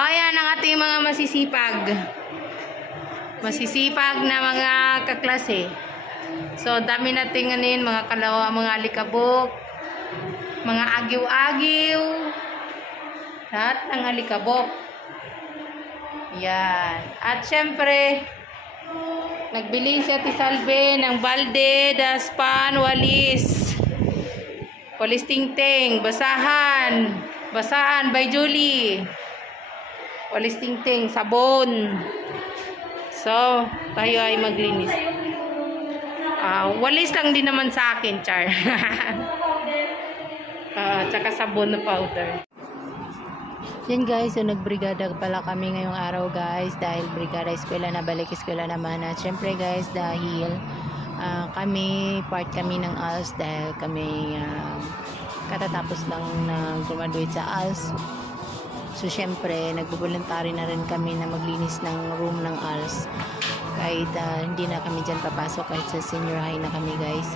Ayan ang ating mga masisipag. Masisipag na mga kaklase. So, dami nating ngayon, mga kalawa, mga alikabok, mga agiw-agiw. Lahat ng alikabok. Yan. At syempre, nagbili si Ate Salve ng balde, daspan, walis. Walis tingting, basahan. Basahan by Julie. Walis tingting, sabon. So, tayo ay maglinis. Walis lang din naman sa akin, char. Tsaka sabon na powder. Yan guys, so nagbrigada pala kami ngayong araw guys. Dahil brigada eskwela na, balik eskwela naman. At syempre guys, dahil part kami ng ALS. Dahil kami katatapos lang na graduate sa ALS. So, syempre, nagbo-voluntary na rin kami na maglinis ng room ng ALS. Kahit hindi na kami dyan papasok, kahit sa senior high na kami, guys.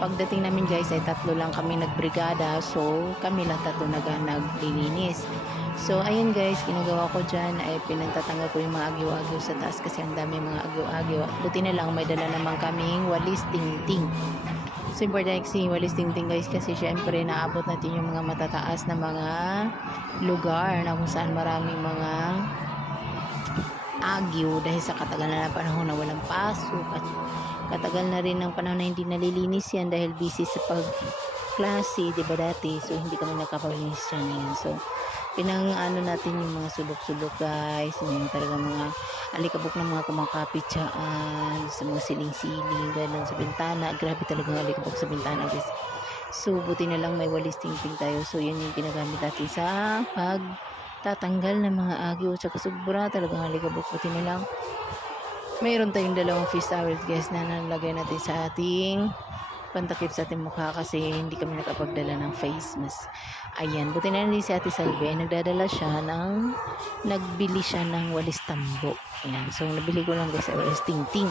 Pagdating namin, guys, ay 3 lang kami nagbrigada. So, kami lang 3 naglilinis. So, ayun, guys, ginagawa ko dyan ay pinagtatanggal ko yung mga agyo-agyo sa taas kasi ang dami mga agyo-agyo. Buti na lang, may dala naman kaming walis tingting. So, important kasi walis tingting guys kasi syempre naabot natin yung mga matataas na mga lugar na kung saan maraming mga agyo dahil sa katagal na panahon na walang pasok at katagal na rin ng panahon na hindi nalilinis yan dahil busy sa pagklase, diba dati? So, hindi kami nakapalinis yan ngayon. So, pinang-ano natin yung mga sulok-sulok guys, yung talaga mga alikabok ng mga kumakapit dyan sa mga siling-siling, gano'n sa bintana. Grabe talaga ang alikabok sa bintana guys. So, buti na lang may walis tingting tayo. So, yan yung ginagamit natin sa pagtatanggal ng mga agyo. Tsaka sobra talagang alikabok. Buti na lang mayroon tayong 2 face towels guys na nalagay natin sa ating pantakip sa ating mukha kasi hindi kami nakapagdala ng face mask. Ayan, buti na hindi si Ate Salve, nagbili siya ng walis tambo. Ayan, so nabili ko lang guys walis tingting.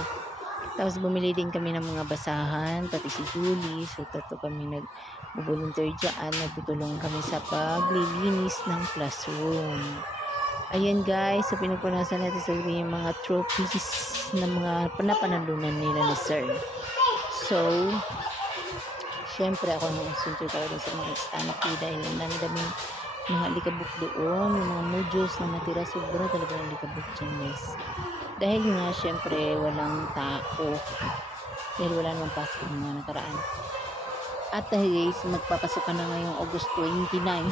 Tapos bumili din kami ng mga basahan, pati si Julie. So 3 kami nag-volunteer dyan, nagtutulong kami sa paglilinis ng classroom. Ayan guys, so pinupunasan natin sa yung mga trophies na mga panapanalunan nila ni Sir. So, syempre ako nung sunod talaga sa mga stanaki dahil nandaming mga alikabok doon, yung mga modules na natira, sobra talaga ng alikabok dyan guys. Dahil nga syempre walang tao, dahil wala namang pasok ng mga nakaraan. At dahil guys, magpapasok ka na ngayong August 29.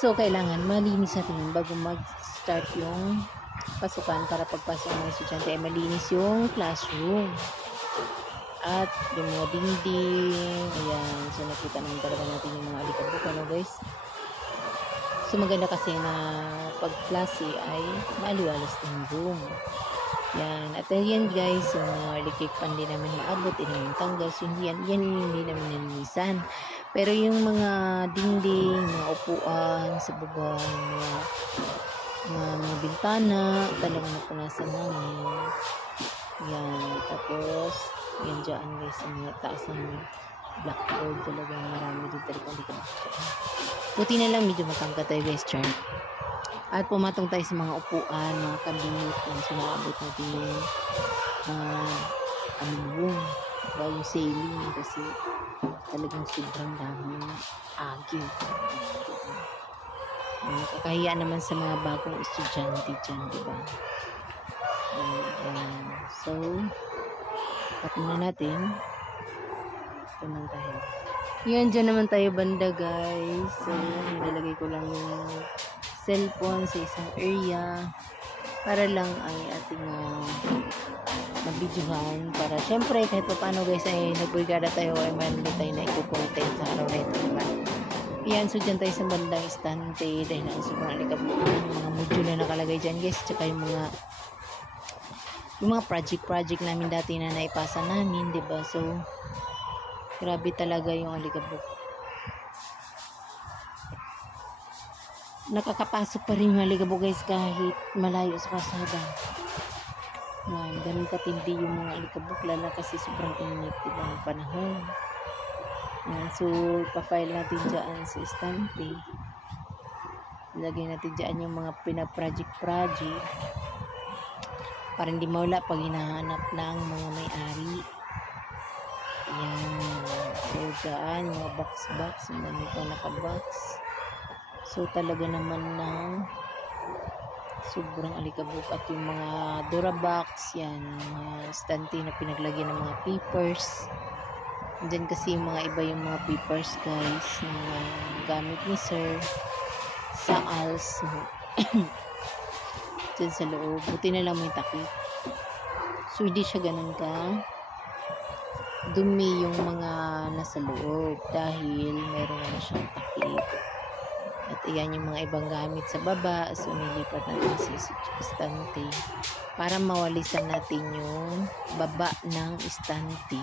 So, kailangan malinis natin bago mag-start yung pasukan para pagpasok ng estudyante ay malinis yung classroom. At yung mga dingding, ayan, so nakita naman talaga natin yung mga alikabok, ano guys. So maganda kasi na pag-klase ay maaliwalas ng room. Yan, at yan guys, yung mga electric fan din namin maabot, yung tanggal, so yan hindi namin nalinisan. Pero yung mga dingding, mga upuan sa baba, mga bintana, talagang napunasan namin. Yan, tapos yan dyan guys, sa mga taas ng blackboard talagang marami din talaga dito. Buti na lang medyo matangka tayo guys, char. At pumatong tayo sa mga upuan, mga kabinet, yung sumabot natin yung room, yung ceiling kasi talagang sobrang dami agyo. Kakahiya naman sa mga bagong estudyante dyan, diba? So, cut na natin. Ito naman tayo. Yan, dyan naman tayo banda guys. So, nilalagay ko lang yung cellphone sa isang area para lang ay ating mabidyohan. Para syempre, kahit pa paano guys ay nagbrigada tayo ay mayroon tayo na iko-content sa araw na ito. Diba? Yan, so dyan tayo sa bandang istante dahil ang sobrang alikabok yung mga module na nakalagay dyan guys. Tsaka yung mga project namin dati na naipasa namin, diba? So, grabe talaga yung alikabok. Nakakapasok pa rin yung alikabok guys kahit malayo sa kasada. Yan, ganun katindi yung mga alikabok lalo kasi sobrang init, diba? Ang panahon. Yan, so, pa-file natin dyan sa istante. Lagyan natin dyan yung mga pinaproject-project para hindi mawala pag hinahanap ng mga may-ari. Ayan. So, dyan, mga box-box. Ang dami pa naka-box. So, talaga naman ng sobrang alikabok. At yung mga Durabox, yan, mga stante na pinaglagyan ng mga papers. Diyan kasi yung mga iba yung mga papers, guys, na gamit ni Sir sa ALS. Diyan sa loob. Buti na lang may takip. So, hindi siya ganun ka dumi yung mga nasa loob dahil meron na siyang takip. At iyan yung mga ibang gamit sa baba. So, nilipat natin sa istante para mawalisan natin yung baba ng istante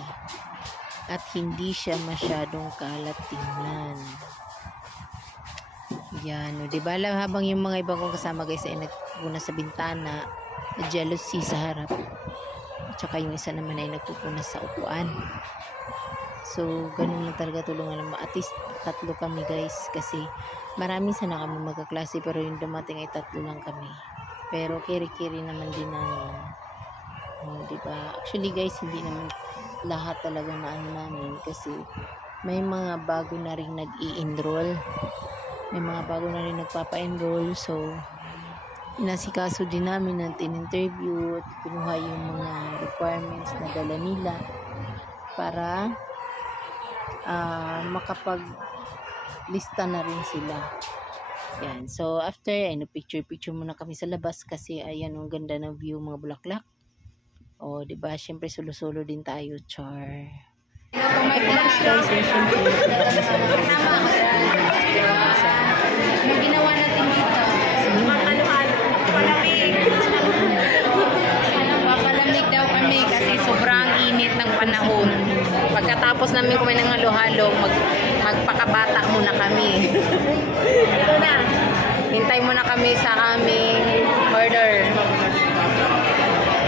at hindi siya masyadong kalat tingnan. Yan, o, diba? Habang yung mga ibang kong kasama, guys, ay nagpupuna sa bintana, jealousy sa harap. At saka yung isa naman ay nagpupuna sa upuan. So, ganun lang talaga, tulungan naman. At least, 3 kami, guys, kasi marami sana kami magkaklase, pero yung dumating ay 3 lang kami. Pero, kiri-kiri naman din namin. O, diba? Actually, guys, hindi naman lahat talaga na ano namin, kasi may mga bago na rin nag-i-enroll. May mga bago na rin nagpapa-enroll. So, inasikaso din namin at in-interview at kinuha yung mga requirements na dala nila para makapag-lista na rin sila. Yan. So, after, picture-picture muna kami sa labas kasi ayan, ang ganda ng view, mga bulaklak. O, diba? Siyempre, solo-solo din tayo, char. Ano ginawa natin dito? Papalamig daw kami kasi sobrang init ng panahon. Pagkatapos namin kumain ng halo-halo, magpakabata muna kami. Ito na. Hintay muna kami sa aming order.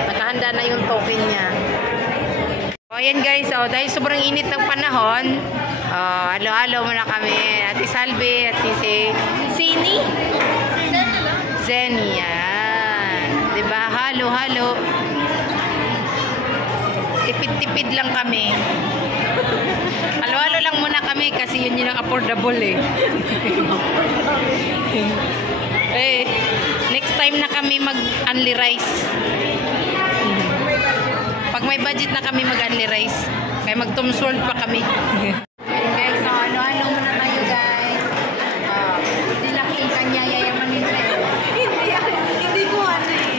Nakahanda na yung token niya. O, ayan guys, dahil sobrang init ng panahon, halo-halo muna kami. Ate Salve, at si Sini? Zen, yan. Diba? Halo-halo. Tipid-tipid lang kami. Halo-halo lang muna kami kasi yun yung affordable eh. Eh, next time na kami mag-only rice. Pag may budget na kami mag-only rice, kaya mag-tumsworld pa kami. Guys, so ano-ano muna tayo, guys. Hindi laki yung kanya, yayamanin tayo. Hindi ko ano eh.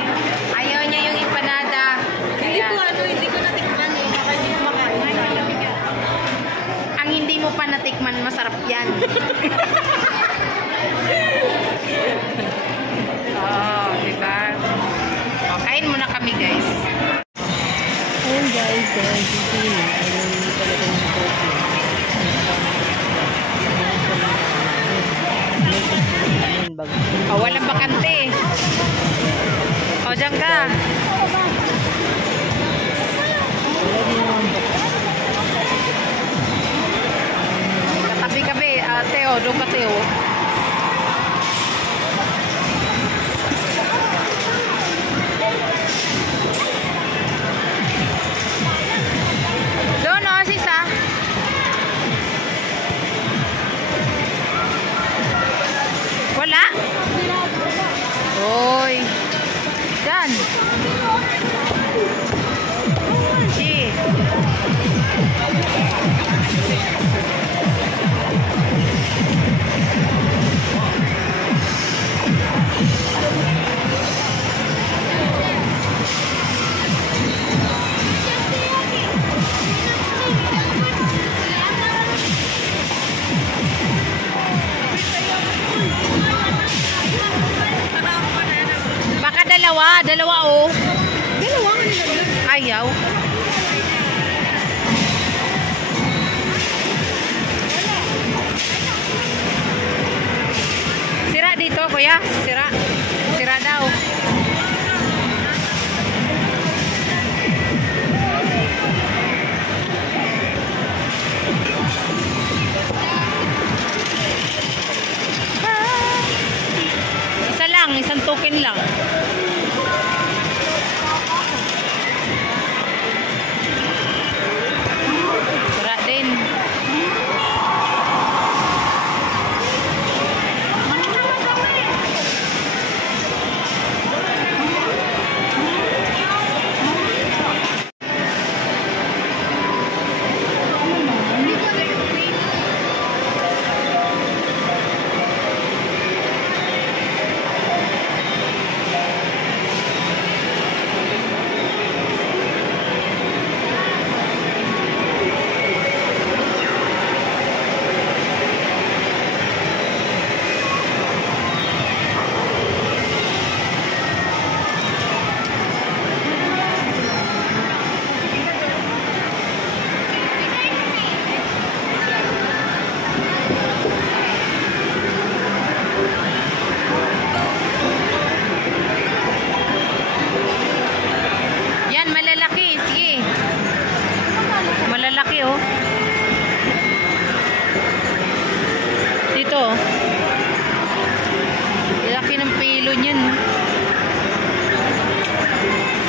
Ayaw niya yung empanada. Hindi ko natikman eh. Baka hindi mo makain. Ang hindi mo pa natikman, masarap yan. Diba? Kain muna kami, guys. Ayan guys, dahil dito na, ayun talaga ng kopi. Walang bakante. Diyan ka. Katabi-kabi. Teo, doon ka Teo. Wala? Oy. Diyan. Si. Dalawa oh. Dalawa ka nilagyan? Ayaw. Sira dito, kuya. Sira. Sira daw. lang, isang token lang. Sira din. Malalaki oh. Dito. Laki ng pilo niyan.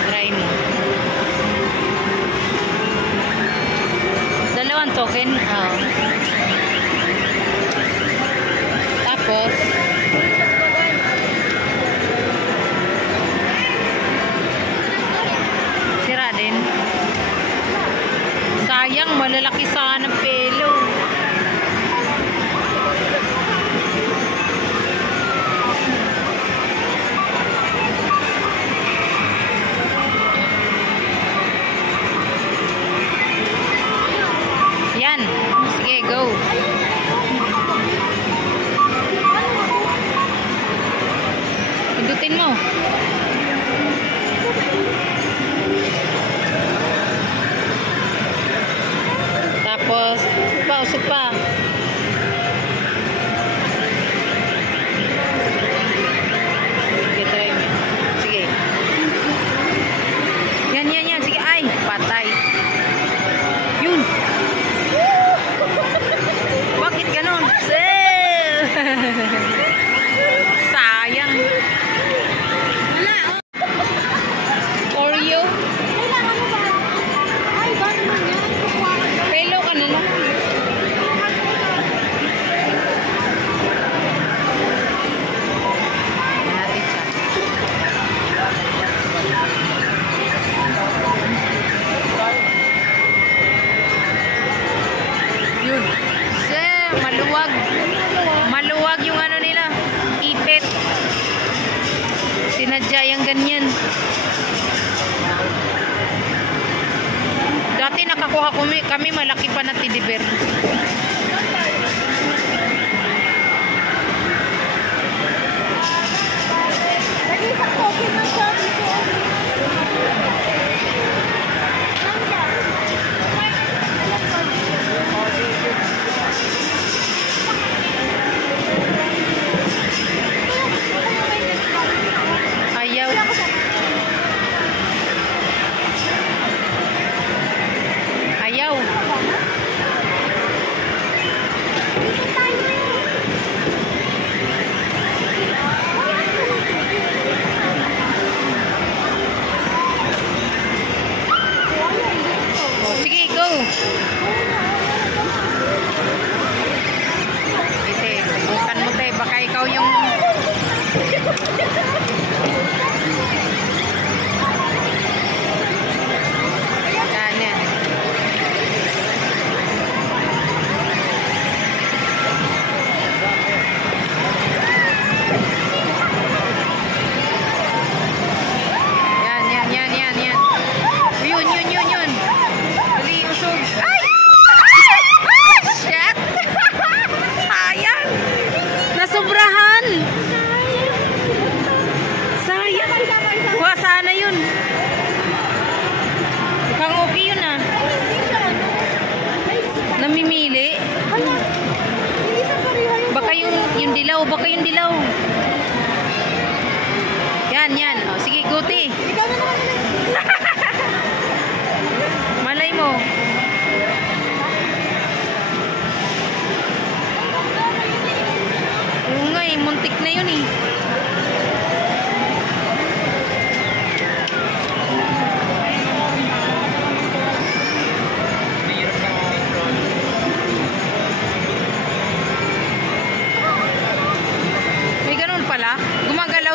Try mo. Dalawang token. Oh. Tapos sira din. Sayang, malalaki sana ng pelo. Yan. Sige, go. Pindutin mo. Tapos, usok pa. Sige, try mo. Sige. Yan. Sige, ay, patay. Yun. Bakit ganun? Sayang. Wala. Oreo. Pelo ka na lang. Yun. Maluwag. Maluwag yung ano nila. Ipit. Sinadya yung ganyan. Dati nakakuha kami malaki pa na teddy bear. Ayaw. Ayaw.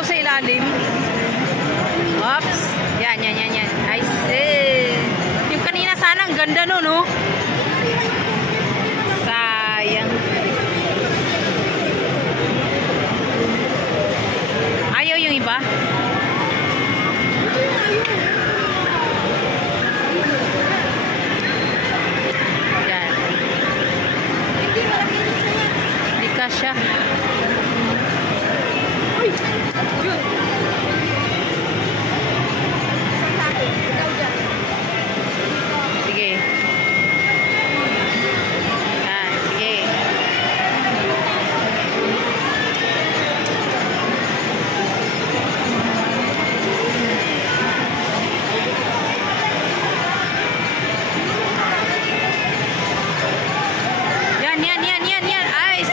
daw sa ilalim. Oops. Yan. I see. Yung kanina sana, ang ganda no, no? Sayang. Ayaw yung iba? Yan. Hindi kasya. Sige. Sige. Yan. Ay,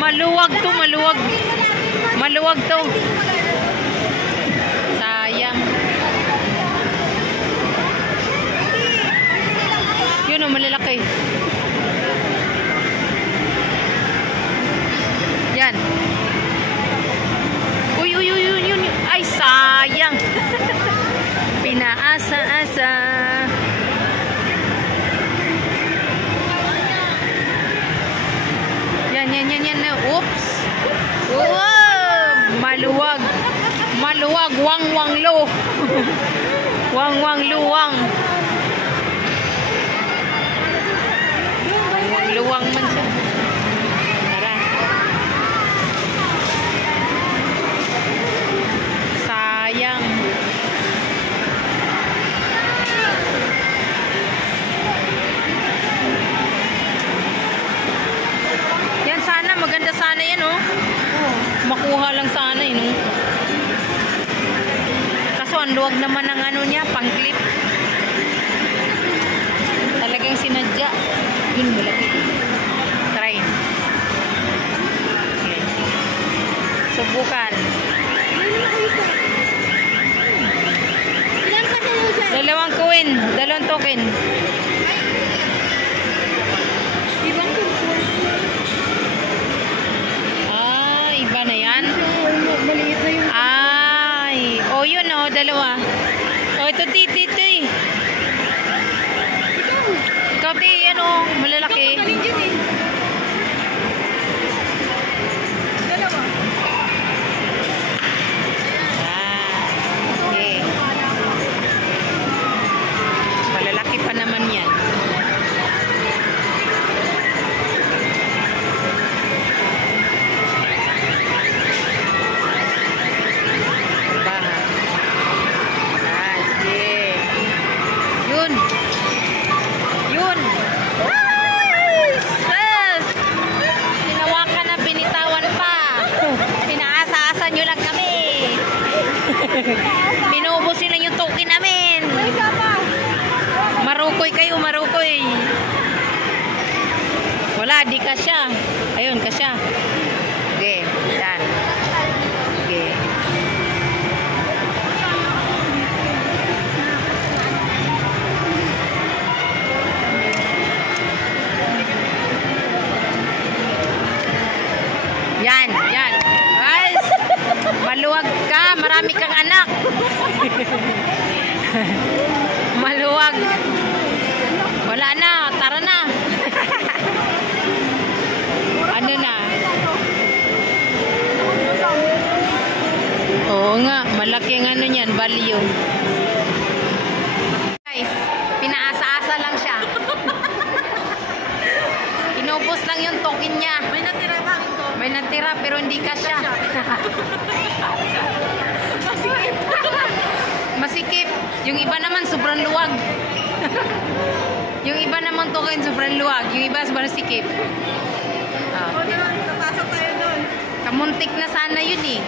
maluwag to, maluwag. Maluwag to. Sayang. Yun o, malalaki. Yan. Uy. Ay, sayang. Pinaasa-asa. Yan. Oops. Wow! Maluwag. Wang lo. Wang luwang. Wang luwang man siya. Tara. Sayang. Yan sana, maganda sana yan, oh. Makuha lang sana, yun, oh. Kaso, ang luwag naman ng ano niya, pang-clip. Talagang sinadya. Yun, malaki. Try. Okay. Subukan. Dalawang coin. Dalawang token. Iba na yan? Maliit na yun. Ay. O, yun o. Dalawa. O, ito titi. Ikaw ti, yan o. Malalaki. Ikaw magaling dyan eh. Dalawa. Okay. Malalaki pa naman yan. Yun. Ay! Sus! Hinawakan na, binitawan pa. Pinaasa-asa nyo lang kami. Binubusin na yung token namin. Marukoy kayo, marukoy. Wala, di kasya. Ayun, kasya. Okay, yan. Okay. Yan. Guys, maluwag ka, marami kang anak. Maluwag. Wala na, tara na. Ano na? Oo nga, malaking ano niyan, value. Guys, pinaasa-asa lang siya. Inubos lang yung token niya. May natira pero hindi kasya. Masikip. Yung iba naman sobrang luwag. Yung iba naman token sobrang luwag. Yung iba sobrang sikip. Kapasok tayo doon. Kamuntik na sana yun eh.